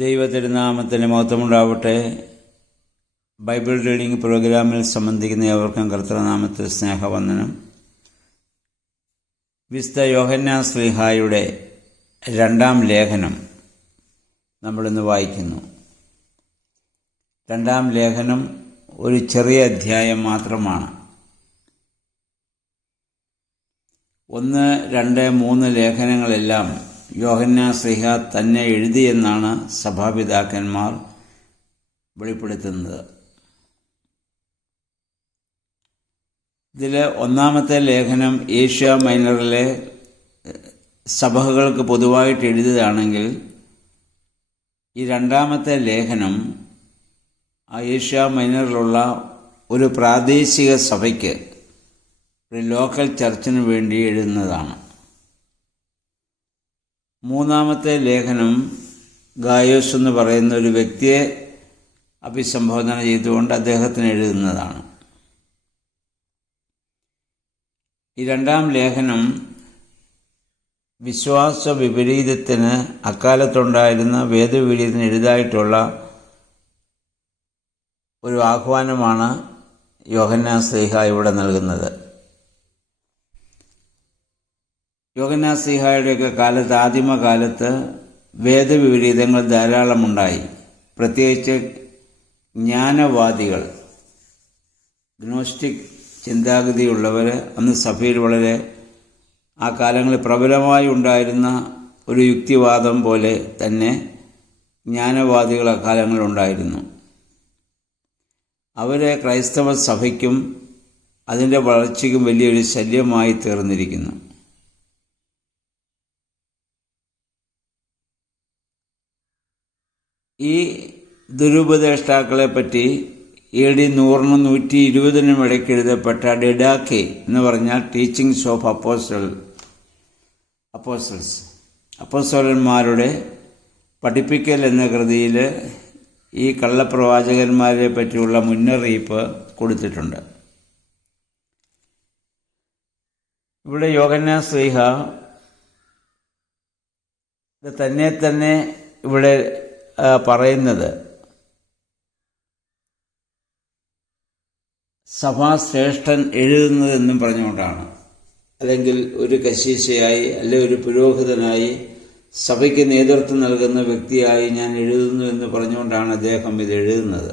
ദൈവതിരുനാമത്തിന് മഹത്വമുണ്ടാവട്ടെ. Bible reading പ്രോഗ്രാമിൽ സംബന്ധിക്കുന്ന ഏവർക്കും കർത്തൃനാമത്തിൽ സ്നേഹവന്ദനം. വിശുദ്ധ യോഹന്നാൻ ശ്ലീഹായുടെ 2-ാം ലേഖനം നമ്മളിന്ന് വായിക്കുന്നു. 2-ാം ലേഖനം ഒരു ചെറിയ അധ്യായം മാത്രമാണ്. 1, 2, 3 ലേഖനങ്ങളെല്ലാം യോഹന്നാൻ ശ്ലീഹ തന്നെ എഴുതിയെന്നാണ് സഭാപിതാക്കന്മാർ വെളിപ്പെടുത്തുന്നത്. ഇതിൽ 1-ാമത്തെ ലേഖനം ഏഷ്യ മൈനറിലെ സഭകൾക്ക് പൊതുവായിട്ട് എഴുതിയതാണെങ്കിൽ, ഈ 2-ാമത്തെ ലേഖനം ആ ഏഷ്യ മൈനറിലുള്ള ഒരു പ്രാദേശിക സഭയ്ക്ക്, ഒരു ലോക്കൽ ചർച്ചിന് വേണ്ടി എഴുതുന്നതാണ്. 3-ാമത്തെ ലേഖനം ഗായോസ് എന്ന് പറയുന്ന ഒരു വ്യക്തിയെ അഭിസംബോധന ചെയ്തുകൊണ്ട് അദ്ദേഹത്തിന് എഴുതുന്നതാണ്. ഈ 2-ാം ലേഖനം വിശ്വാസ വിപരീതത്തിന് അക്കാലത്തുണ്ടായിരുന്ന വേദവിപരീതത്തിന് എഴുതായിട്ടുള്ള ഒരു ആഹ്വാനമാണ് യോഹന്നാൻ ശ്ലീഹ ഇവിടെ നൽകുന്നത്. യോഹന്നാൻ ശ്ലീഹായുടെയൊക്കെ കാലത്ത്, ആദിമകാലത്ത് വേദവിപരീതങ്ങൾ ധാരാളമുണ്ടായി. പ്രത്യേകിച്ച് ജ്ഞാനവാദികൾ, ഗ്നോസ്റ്റിക് ചിന്താഗതിയുള്ളവർ അന്ന് സഭയിൽ വളരെ ആ കാലങ്ങളിൽ പ്രബലമായി ഉണ്ടായിരുന്ന ഒരു യുക്തിവാദം പോലെ തന്നെ ജ്ഞാനവാദികൾ അക്കാലങ്ങളിലുണ്ടായിരുന്നു. അവരെ ക്രൈസ്തവ സഭയ്ക്കും അതിൻ്റെ വളർച്ചയ്ക്കും വലിയൊരു ശല്യമായി തീർന്നിരിക്കുന്നു. ഈ ദുരുപദേഷ്ടാക്കളെപ്പറ്റി AD 100-നും 120-നും ഇടയ്ക്ക് എഴുതപ്പെട്ട ഡിഡാക്കെ എന്ന് പറഞ്ഞാൽ ടീച്ചിങ്സ് ഓഫ് അപ്പോസ്തലന്മാരുടെ പഠിപ്പിക്കൽ എന്ന കൃതിയിൽ ഈ കള്ളപ്രവാചകന്മാരെ പറ്റിയുള്ള മുന്നറിയിപ്പ് കൊടുത്തിട്ടുണ്ട്. ഇവിടെ യോഹന്നാൻ ശ്ലീഹ തന്നെ ഇവിടെ പറയുന്നത് സഭാശ്രേഷ്ഠൻ എഴുതുന്നതെന്നും പറഞ്ഞുകൊണ്ടാണ്. അല്ലെങ്കിൽ ഒരു കശീശയായി, അല്ലെങ്കിൽ ഒരു പുരോഹിതനായി, സഭയ്ക്ക് നേതൃത്വം നൽകുന്ന വ്യക്തിയായി ഞാൻ എഴുതുന്നു എന്ന് പറഞ്ഞുകൊണ്ടാണ് അദ്ദേഹം ഇത് എഴുതുന്നത്.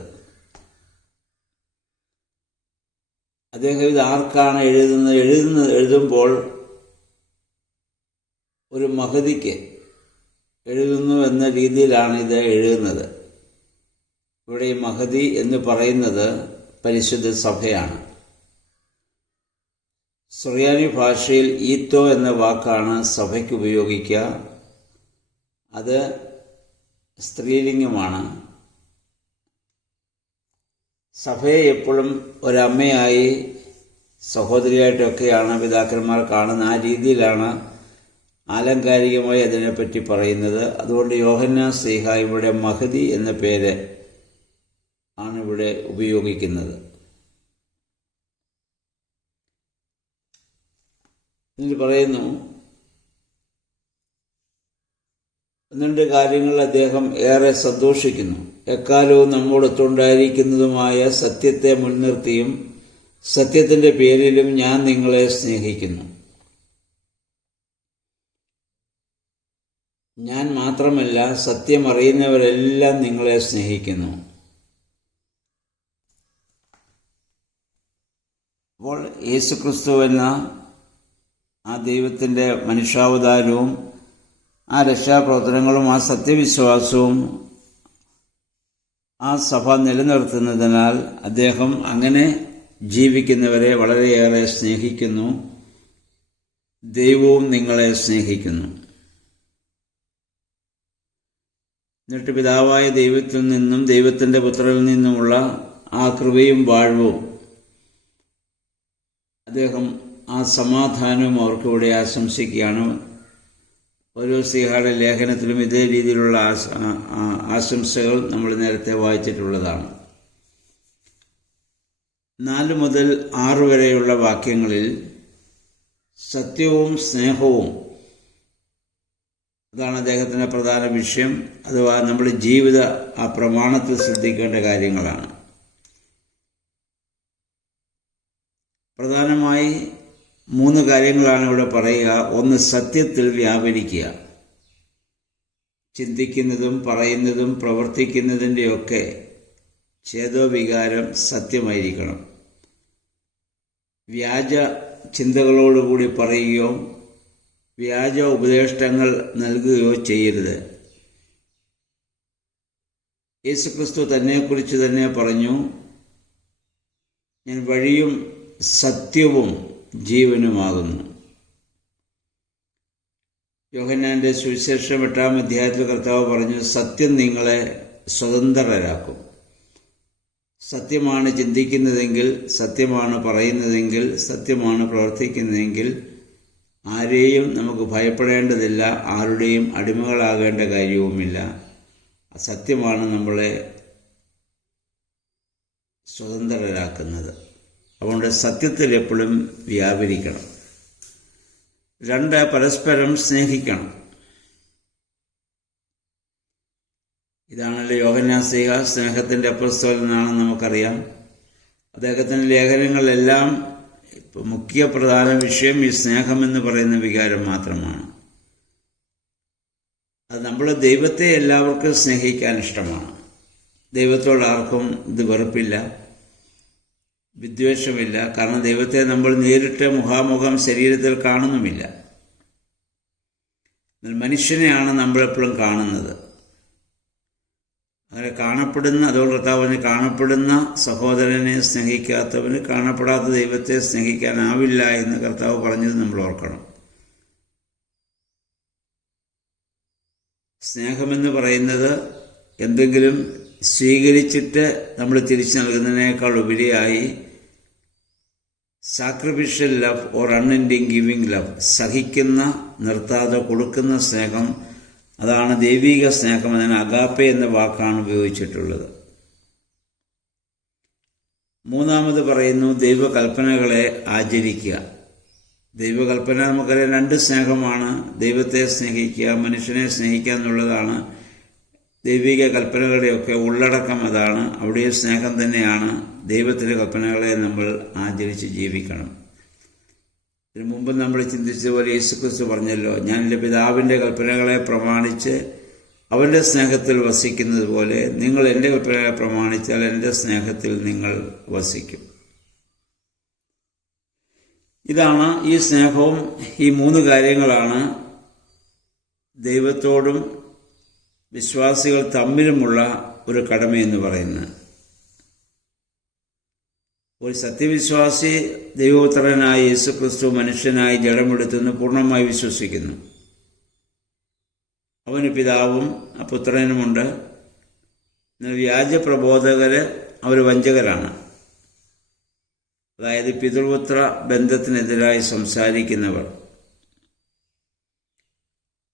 അദ്ദേഹം ഇത് ആർക്കാണ് എഴുതുമ്പോൾ ഒരു മഹതിക്ക് എഴുതുന്നു എന്ന രീതിയിലാണ് ഇത് എഴുതുന്നത്. ഇവിടെ ഈ മഹതി എന്ന് പറയുന്നത് പരിശുദ്ധ സഭയാണ്. സുറിയാനി ഭാഷയിൽ ഈത്തോ എന്ന വാക്കാണ് സഭയ്ക്ക് ഉപയോഗിക്കുക. അത് സ്ത്രീലിംഗമാണ്. സഭയെ എപ്പോഴും ഒരമ്മയായി, സഹോദരിയായിട്ടൊക്കെയാണ് പിതാക്കന്മാർ കാണുന്നത്. ആ രീതിയിലാണ് ആലങ്കാരികമായി അതിനെപ്പറ്റി പറയുന്നത്. അതുകൊണ്ട് യോഹന്നാൻ ശ്ലീഹ ഇവിടെ മഹതി എന്ന പേര് ആണ് ഇവിടെ ഉപയോഗിക്കുന്നത്. ഇതിൽ പറയുന്നു, 2 കാര്യങ്ങൾ അദ്ദേഹം ഏറെ സന്തോഷിക്കുന്നു. എക്കാലവും നമ്മോടൊത്തുണ്ടായിരിക്കുന്നതുമായ സത്യത്തെ മുൻനിർത്തിയും സത്യത്തിൻ്റെ പേരിലും ഞാൻ നിങ്ങളെ സ്നേഹിക്കുന്നു. ഞാൻ മാത്രമല്ല, സത്യം അറിയുന്നവരെല്ലാം നിങ്ങളെ സ്നേഹിക്കുന്നു. അപ്പോൾ യേശുക്രിസ്തു എന്ന ആ ദൈവത്തിൻ്റെ മനുഷ്യാവതാരവും ആ രക്ഷാപ്രവർത്തനങ്ങളും ആ സത്യവിശ്വാസവും ആ സഭ നിലനിർത്തുന്നതിനാൽ അദ്ദേഹം അങ്ങനെ ജീവിക്കുന്നവരെ വളരെയേറെ സ്നേഹിക്കുന്നു. ദൈവവും നിങ്ങളെ സ്നേഹിക്കുന്നു. എന്നിട്ട് പിതാവായ ദൈവത്തിൽ നിന്നും ദൈവത്തിൻ്റെ പുത്രനിൽ നിന്നുമുള്ള ആ കൃപയും വാഴ്വും, അദ്ദേഹം ആ സമാധാനവും അവർക്കിവിടെ ആശംസിക്കുകയാണ്. ഓരോ ശ്ലീഹായുടെ ലേഖനത്തിലും ഇതേ രീതിയിലുള്ള ആശംസകൾ നമ്മൾ നേരത്തെ വായിച്ചിട്ടുള്ളതാണ്. 4 മുതൽ 6 വരെയുള്ള വാക്യങ്ങളിൽ സത്യവും സ്നേഹവും അതാണ് അദ്ദേഹത്തിൻ്റെ പ്രധാന വിഷയം. അഥവാ നമ്മുടെ ജീവിത ആ പ്രമാണത്തിൽ ശ്രദ്ധിക്കേണ്ട കാര്യങ്ങളാണ്. പ്രധാനമായി 3 കാര്യങ്ങളാണ് ഇവിടെ പറയുക. ഒന്ന്, സത്യത്തിൽ വ്യാപരിക്കുക. ചിന്തിക്കുന്നതും പറയുന്നതും പ്രവർത്തിക്കുന്നതിൻ്റെയൊക്കെ ചേതോവികാരം സത്യമായിരിക്കണം. വ്യാജ ചിന്തകളോടുകൂടി പറയുകയോ വ്യാജ ഉപദേഷ്ടങ്ങൾ നൽകുകയോ ചെയ്യരുത്. യേശുക്രിസ്തു തന്നെക്കുറിച്ച് തന്നെ പറഞ്ഞു, ഞാൻ വഴിയും സത്യവും ജീവനുമാകുന്നു. യോഹന്നാന്റെ സുവിശേഷം 8-ാം അധ്യായത്തിൽ കർത്താവ് പറഞ്ഞു, സത്യം നിങ്ങളെ സ്വതന്ത്രരാക്കും. സത്യമാണ് ചിന്തിക്കുന്നതെങ്കിൽ, സത്യമാണ് പറയുന്നതെങ്കിൽ, സത്യമാണ് പ്രവർത്തിക്കുന്നതെങ്കിൽ ആരെയും നമുക്ക് ഭയപ്പെടേണ്ടതില്ല, ആരുടെയും അടിമകളാകേണ്ട കാര്യവുമില്ല. സത്യമാണ് നമ്മളെ സ്വതന്ത്രരാക്കുന്നത്. അതുകൊണ്ട് സത്യത്തിൽ എപ്പോഴും വ്യാപരിക്കണം. 2, പരസ്പരം സ്നേഹിക്കണം. ഇതാണല്ലോ യോഹന്നാൻ ശ്ലീഹ സ്നേഹത്തിൻ്റെ അപ്പോസ്തലൻ എന്നാണെന്ന് നമുക്കറിയാം. അദ്ദേഹത്തിൻ്റെ ലേഖനങ്ങളിലെല്ലാം മുഖ്യ പ്രധാന വിഷയം ഈ സ്നേഹമെന്ന് പറയുന്ന വികാരം മാത്രമാണ്. അത് നമ്മൾ ദൈവത്തെ എല്ലാവർക്കും സ്നേഹിക്കാൻ ഇഷ്ടമാണ്. ദൈവത്തോട് ആർക്കും ഇത് വെറുപ്പില്ല, വിദ്വേഷമില്ല. കാരണം ദൈവത്തെ നമ്മൾ നേരിട്ട് മുഖാമുഖം ശരീരത്തിൽ കാണുന്നുമില്ല. എന്നാൽ മനുഷ്യനെയാണ് നമ്മളെപ്പോഴും കാണുന്നത്. അങ്ങനെ കാണപ്പെടുന്ന, അതുകൊണ്ട് കർത്താവിന് കാണപ്പെടുന്ന സഹോദരനെ സ്നേഹിക്കാത്തവന് കാണപ്പെടാത്ത ദൈവത്തെ സ്നേഹിക്കാനാവില്ല എന്ന് കർത്താവ് പറഞ്ഞത് നമ്മൾ ഓർക്കണം. സ്നേഹമെന്ന് പറയുന്നത് എന്തെങ്കിലും സ്വീകരിച്ചിട്ട് നമ്മൾ തിരിച്ചു നൽകുന്നതിനേക്കാൾ ഉപരിയായി sacrificial love or unending giving love, സഹിക്കുന്ന, നിർത്താതെ കൊടുക്കുന്ന സ്നേഹം, അതാണ് ദൈവിക സ്നേഹം. അതിന് അഗാപ്പെ എന്ന വാക്കാണ് ഉപയോഗിച്ചിട്ടുള്ളത്. 3 പറയുന്നു, ദൈവകൽപ്പനകളെ ആചരിക്കുക. ദൈവകൽപ്പന നമുക്കറിയാം 2 സ്നേഹമാണ്. ദൈവത്തെ സ്നേഹിക്കുക, മനുഷ്യനെ സ്നേഹിക്കുക എന്നുള്ളതാണ് ദൈവിക കൽപ്പനകളുടെയൊക്കെ ഉള്ളടക്കം. അതാണ്, അവിടെ സ്നേഹം തന്നെയാണ്. ദൈവത്തിൻ്റെ കൽപ്പനകളെ നമ്മൾ ആചരിച്ച് ജീവിക്കണം. ഇതിനു മുമ്പ് നമ്മൾ ചിന്തിച്ചതുപോലെ യേശുക്രിസ്തു പറഞ്ഞല്ലോ, ഞാൻ എൻ്റെ പിതാവിൻ്റെ കൽപ്പനകളെ പ്രമാണിച്ച് അവൻ്റെ സ്നേഹത്തിൽ വസിക്കുന്നത് പോലെ നിങ്ങൾ എൻ്റെ കൽപ്പനകളെ പ്രമാണിച്ചാൽ എൻ്റെ സ്നേഹത്തിൽ നിങ്ങൾ വസിക്കും. ഇതാണ് ഈ സ്നേഹവും. ഈ 3 കാര്യങ്ങളാണ് ദൈവത്തോടും വിശ്വാസികൾ തമ്മിലുമുള്ള ഒരു കടമയെന്ന് പറയുന്നത്. ഒരു സത്യവിശ്വാസി ദൈവോത്തരനായ യേശുക്രിസ്തു മനുഷ്യനായി ജഡമെടുത്തെന്ന് പൂർണ്ണമായി വിശ്വസിക്കുന്നു. അവന് പിതാവും പുത്രനുമുണ്ട്. വ്യാജ പ്രബോധകര് അവർ വഞ്ചകരാണ്. അതായത് പിതൃപുത്ര ബന്ധത്തിനെതിരായി സംസാരിക്കുന്നവർ.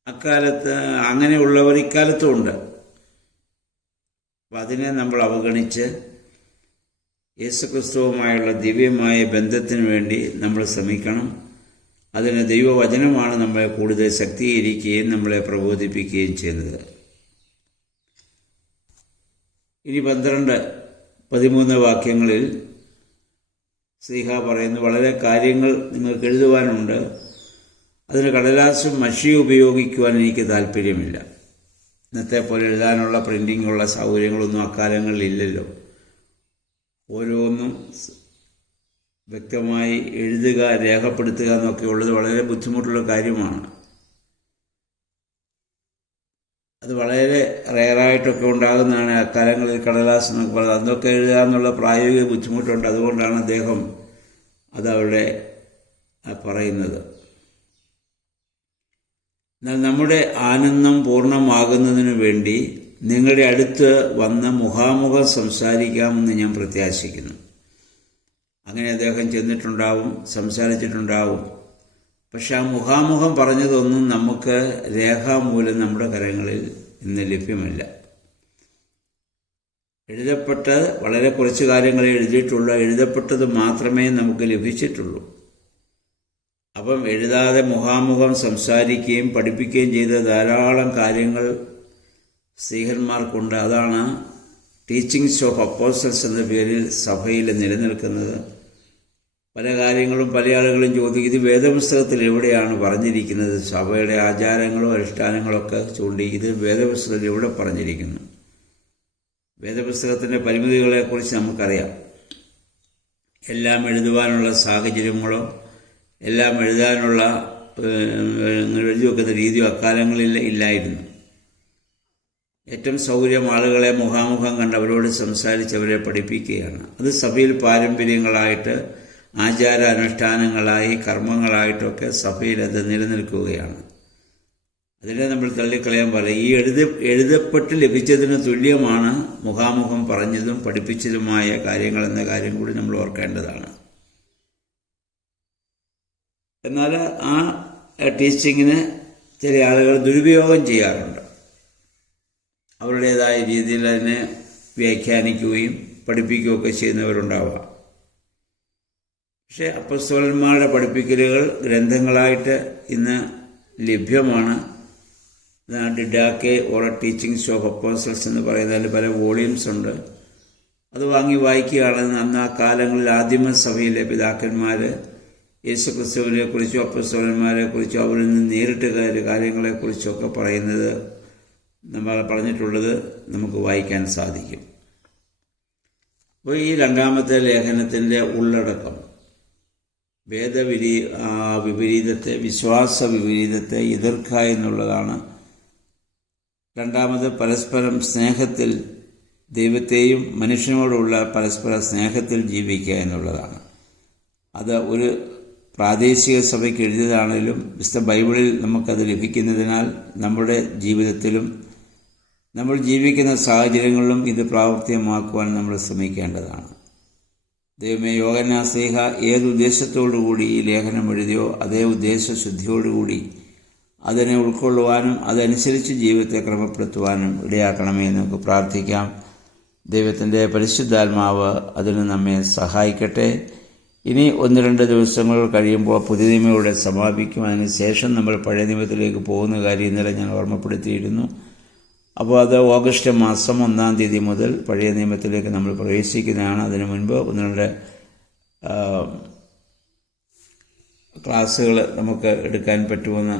അക്കാലത്ത് അങ്ങനെയുള്ളവർ ഇക്കാലത്തും ഉണ്ട്. അപ്പം അതിനെ നമ്മൾ അവഗണിച്ച് യേശുക്രിസ്തുവുമായുള്ള ദിവ്യമായ ബന്ധത്തിന് വേണ്ടി നമ്മൾ ശ്രമിക്കണം. അതിന് ദൈവവചനമാണ് നമ്മളെ കൂടുതൽ ശക്തീകരിക്കുകയും നമ്മളെ പ്രബോധിപ്പിക്കുകയും ചെയ്യുന്നത്. ഇനി 12-13 വാക്യങ്ങളിൽ ശ്ലീഹ പറയുന്നു, വളരെ കാര്യങ്ങൾ നിങ്ങൾക്ക് എഴുതുവാനുണ്ട്. അതിന് കടലാസും മഷിയും ഉപയോഗിക്കുവാൻ എനിക്ക് താല്പര്യമില്ല. ഇന്നത്തെ പോലെ എഴുതാനുള്ള പ്രിൻറ്റിങ്ങുള്ള സൗകര്യങ്ങളൊന്നും അക്കാലങ്ങളിൽ ഇല്ലല്ലോ. ഓരോന്നും വ്യക്തമായി എഴുതുക, രേഖപ്പെടുത്തുക എന്നൊക്കെ ഉള്ളത് വളരെ ബുദ്ധിമുട്ടുള്ള കാര്യമാണ്. അത് വളരെ റെയറായിട്ടൊക്കെ ഉണ്ടാകുന്നതാണ് അക്കാലങ്ങളിൽ കടലാസ് എന്നൊക്കെ പറയുന്നത്. അതൊക്കെ എഴുതുക എന്നുള്ള പ്രായോഗിക ബുദ്ധിമുട്ടുണ്ട്. അതുകൊണ്ടാണ് അദ്ദേഹം അതവിടെ പറയുന്നത്. എന്നാൽ നമ്മുടെ ആനന്ദം പൂർണ്ണമാകുന്നതിനു വേണ്ടി നിങ്ങളുടെ അടുത്ത് വന്ന് മുഖാമുഖം സംസാരിക്കാമെന്ന് ഞാൻ പ്രത്യാശിക്കുന്നു. അങ്ങനെ അദ്ദേഹം ചെന്നിട്ടുണ്ടാവും, സംസാരിച്ചിട്ടുണ്ടാവും. പക്ഷെ ആ മുഖാമുഖം പറഞ്ഞതൊന്നും നമുക്ക് രേഖാമൂലം നമ്മുടെ കരങ്ങളിൽ ഇന്ന് ലഭ്യമല്ല. എഴുതപ്പെട്ട് വളരെ കുറച്ച് കാര്യങ്ങളെ എഴുതിയിട്ടുള്ള എഴുതപ്പെട്ടത് മാത്രമേ നമുക്ക് ലഭിച്ചിട്ടുള്ളൂ. അപ്പം എഴുതാതെ മുഖാമുഖം സംസാരിക്കുകയും പഠിപ്പിക്കുകയും ചെയ്ത ധാരാളം കാര്യങ്ങൾ സ്ത്രീഹന്മാർക്കുണ്ട്. അതാണ് ടീച്ചിങ്സ് ഓഫ് അപ്പോസ്റ്റൽസ് എന്ന പേരിൽ സഭയിൽ നിലനിൽക്കുന്നത്. പല കാര്യങ്ങളും പല ആളുകളും ചോദിക്കും, ഇത് വേദപുസ്തകത്തിൽ എവിടെയാണ് പറഞ്ഞിരിക്കുന്നത്? സഭയുടെ ആചാരങ്ങളോ അനുഷ്ഠാനങ്ങളോ ഒക്കെ ചൂണ്ടി ഇത് വേദപുസ്തകത്തിൽ എവിടെ പറഞ്ഞിരിക്കുന്നു? വേദപുസ്തകത്തിൻ്റെ പരിമിതികളെക്കുറിച്ച് നമുക്കറിയാം. എല്ലാം എഴുതുവാനുള്ള സാഹചര്യങ്ങളോ എല്ലാം എഴുതാനുള്ള എഴുതി വെക്കുന്ന രീതിയോ അക്കാലങ്ങളിൽ ഇല്ലായിരുന്നു. ഏറ്റവും സൗകര്യം ആളുകളെ മുഖാമുഖം കണ്ട് അവരോട് സംസാരിച്ച് അവരെ പഠിപ്പിക്കുകയാണ്. അത് സഭയിൽ പാരമ്പര്യങ്ങളായിട്ട് ആചാര അനുഷ്ഠാനങ്ങളായി കർമ്മങ്ങളായിട്ടൊക്കെ സഭയിൽ അത് നിലനിൽക്കുകയാണ്. അതിനെ നമ്മൾ തള്ളിക്കളയാൻ പറയും. ഈ എഴുതപ്പെട്ട് ലഭിച്ചതിന് തുല്യമാണ് മുഖാമുഖം പറഞ്ഞതും പഠിപ്പിച്ചതുമായ കാര്യങ്ങൾ എന്ന കാര്യം കൂടി നമ്മൾ ഓർക്കേണ്ടതാണ്. എന്നാൽ ആ ടീച്ചിങ്ങിന് ചില ആളുകൾ ദുരുപയോഗം ചെയ്യാറുണ്ട്. അവരുടേതായ രീതിയിൽ അതിനെ വ്യാഖ്യാനിക്കുകയും പഠിപ്പിക്കുകയൊക്കെ ചെയ്യുന്നവരുണ്ടാവാം. പക്ഷേ അപ്പോസ്തലന്മാരുടെ പഠിപ്പിക്കലുകൾ ഗ്രന്ഥങ്ങളായിട്ട് ഇന്ന് ലഭ്യമാണ്. ഡിഡാക്കെ ഓർ ടീച്ചിങ്സ് ഓഫ് അപ്പോസ്റ്റൽസ് എന്ന് പറയുന്നതിൽ പല വോളിയൂംസ് ഉണ്ട്. അത് വാങ്ങി വായിക്കുകയാണെന്ന് അന്ന് ആ കാലങ്ങളിൽ ആദിമസഭയിലെ പിതാക്കന്മാർ യേശുക്രിസ്തുവിനെ കുറിച്ചും അപ്പോസ്തലന്മാരെ കുറിച്ചും അവരിൽ നിന്ന് നേരിട്ട് കാര്യങ്ങളെക്കുറിച്ചൊക്കെ പറയുന്നത് നമ്മൾ പറഞ്ഞിട്ടുള്ളത് നമുക്ക് വായിക്കാൻ സാധിക്കും. അപ്പോൾ ഈ രണ്ടാമത്തെ ലേഖനത്തിൻ്റെ ഉള്ളടക്കം വിപരീതത്തെ വിശ്വാസ വിപരീതത്തെ എതിർക്കുക എന്നുള്ളതാണ്. രണ്ടാമത് പരസ്പരം സ്നേഹത്തിൽ ദൈവത്തെയും മനുഷ്യനോടുള്ള പരസ്പര സ്നേഹത്തിൽ ജീവിക്കുക എന്നുള്ളതാണ്. അത് ഒരു പ്രാദേശിക സഭയ്ക്ക് എഴുതിയതാണെങ്കിലും വിശുദ്ധ ബൈബിളിൽ നമുക്കത് ലഭിക്കുന്നതിനാൽ നമ്മുടെ ജീവിതത്തിലും നമ്മൾ ജീവിക്കുന്ന സാഹചര്യങ്ങളിലും ഇത് പ്രാവർത്തികമാക്കുവാൻ നമ്മൾ ശ്രമിക്കേണ്ടതാണ്. ദൈവമേ, യോഹന്നാൻ ശ്ലീഹ ഏതുദ്ദേശത്തോടുകൂടി ഈ ലേഖനം എഴുതിയോ അതേ ഉദ്ദേശശുദ്ധിയോടുകൂടി അതിനെ ഉൾക്കൊള്ളുവാനും അതനുസരിച്ച് ജീവിതത്തെ ക്രമപ്പെടുത്തുവാനും ഇടയാക്കണമേ എന്ന് നമുക്ക് പ്രാർത്ഥിക്കാം. ദൈവത്തിൻ്റെ പരിശുദ്ധാത്മാവ് അതിന് നമ്മെ സഹായിക്കട്ടെ. ഇനി 1-2 ദിവസങ്ങൾ കഴിയുമ്പോൾ പുതിയ നിയമയുടെ സമാപിക്കും. അതിനുശേഷം നമ്മൾ പഴയ നിയമത്തിലേക്ക് പോകുന്ന കാര്യം ഇന്നലെ ഞാൻ ഓർമ്മപ്പെടുത്തിയിരുന്നു. അപ്പോൾ അത് ഓഗസ്റ്റ് മാസം 1-ാം തീയതി മുതൽ പഴയ നിയമത്തിലേക്ക് നമ്മൾ പ്രവേശിക്കുന്നതാണ്. അതിനു മുൻപ് 1-2 ക്ലാസ്സുകൾ നമുക്ക് എടുക്കാൻ പറ്റുമെന്ന്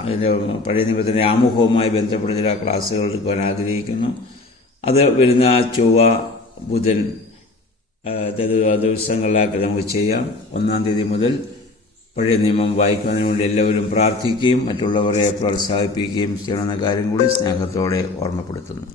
അതിൻ്റെ പഴയ നിയമത്തിൻ്റെ ആമുഖവുമായി ബന്ധപ്പെട്ട ചില ക്ലാസ്സുകൾ എടുക്കുവാൻ ആഗ്രഹിക്കുന്നു. അത് വരുന്ന ചൊവ്വ, ബുധൻ ദിവസങ്ങളിലാക്കി നമുക്ക് ചെയ്യാം. 1-ാം തീയതി മുതൽ പഴയ നിയമം വായിക്കുന്നതിന് വേണ്ടി എല്ലാവരും പ്രാർത്ഥിക്കുകയും മറ്റുള്ളവരെ പ്രോത്സാഹിപ്പിക്കുകയും ചെയ്യണമെന്ന കാര്യം കൂടി സ്നേഹത്തോടെ ഓർമ്മപ്പെടുത്തുന്നു.